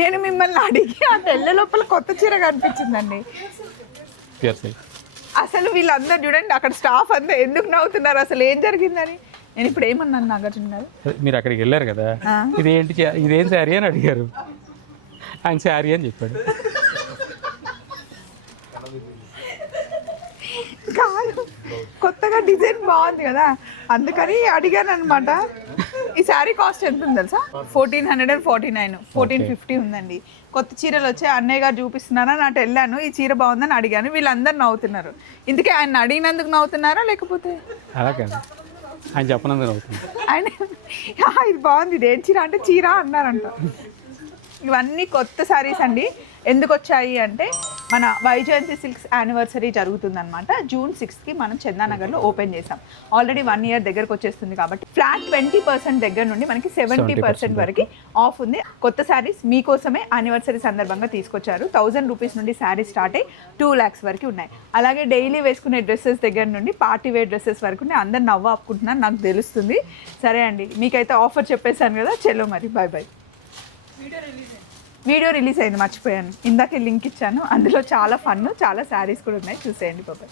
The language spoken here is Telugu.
నేను మిమ్మల్ని అడిగి ఆ తెల్ల లోపల కొత్త చీర కనిపించిందండి. అసలు వీళ్ళందరూ చూడండి, అక్కడ స్టాఫ్ అంతా ఎందుకు నవ్వుతున్నారు, అసలు ఏం జరిగిందని. నేను ఇప్పుడు ఏమన్నాను నాగార్జున గారు? మీరు అక్కడికి వెళ్ళారు కదా, ఇదేం శారీ అని అడిగారు. ఆయన శారీ అని చెప్పాడు. కాదు, కొత్తగా డిజైన్ బాగుంది కదా అందుకని అడిగాను అనమాట. ఈ శారీ కాస్ట్ ఎంత ఉంది తెలుసా? 1449, 1450 ఉందండి. కొత్త చీరలు వచ్చి అన్నయ్య గారు చూపిస్తున్నారని అటు వెళ్ళాను, ఈ చీర బాగుందని అడిగాను. వీళ్ళందరూ నవ్వుతున్నారు. ఇందుకే ఆయన అడిగినందుకు నవ్వుతున్నారా లేకపోతే అలా కాదు, ఆయన చెప్పనందుకు నవ్వుతుంది. ఆయన ఇది బాగుంది, ఇది ఏం చీర అంటే చీర అన్నారంట. ఇవన్నీ కొత్త శారీస్ అండి. ఎందుకు వచ్చాయి అంటే మన వైజయంతి సిల్క్స్ యానివర్సరీ జరుగుతుందన్నమాట. June 6th మనం చందానగర్లో ఓపెన్ చేసాం. ఆల్రెడీ 1 year దగ్గరకు వచ్చేస్తుంది కాబట్టి ఫ్లాట్ 20% దగ్గర నుండి మనకి 70% వరకు ఆఫ్ ఉంది. కొత్త శారీస్ మీకోసమే యానివర్సరీ సందర్భంగా తీసుకొచ్చారు. 1000 రూపీస్ నుండి శారీ స్టార్ట్ అయ్యి 2 lakhs వరకు ఉన్నాయి. అలాగే డైలీ వేసుకునే డ్రెస్సెస్ దగ్గర నుండి పార్టీ వేర్ డ్రెస్సెస్ వరకు అందరు నవ్వు ఆపుకుంటున్నారు, నాకు తెలుస్తుంది. సరే అండి, మీకైతే ఆఫర్ చెప్పేశాను కదా, చలో మరి బాయ్ బాయ్. వీడియో రిలీజ్ అయింది, మర్చిపోయాను. ఇందాకే లింక్ ఇచ్చాను, అందులో చాలా ఫన్, చాలా శారీస్ కూడా ఉన్నాయి, చూసేయండి బాబాయ్.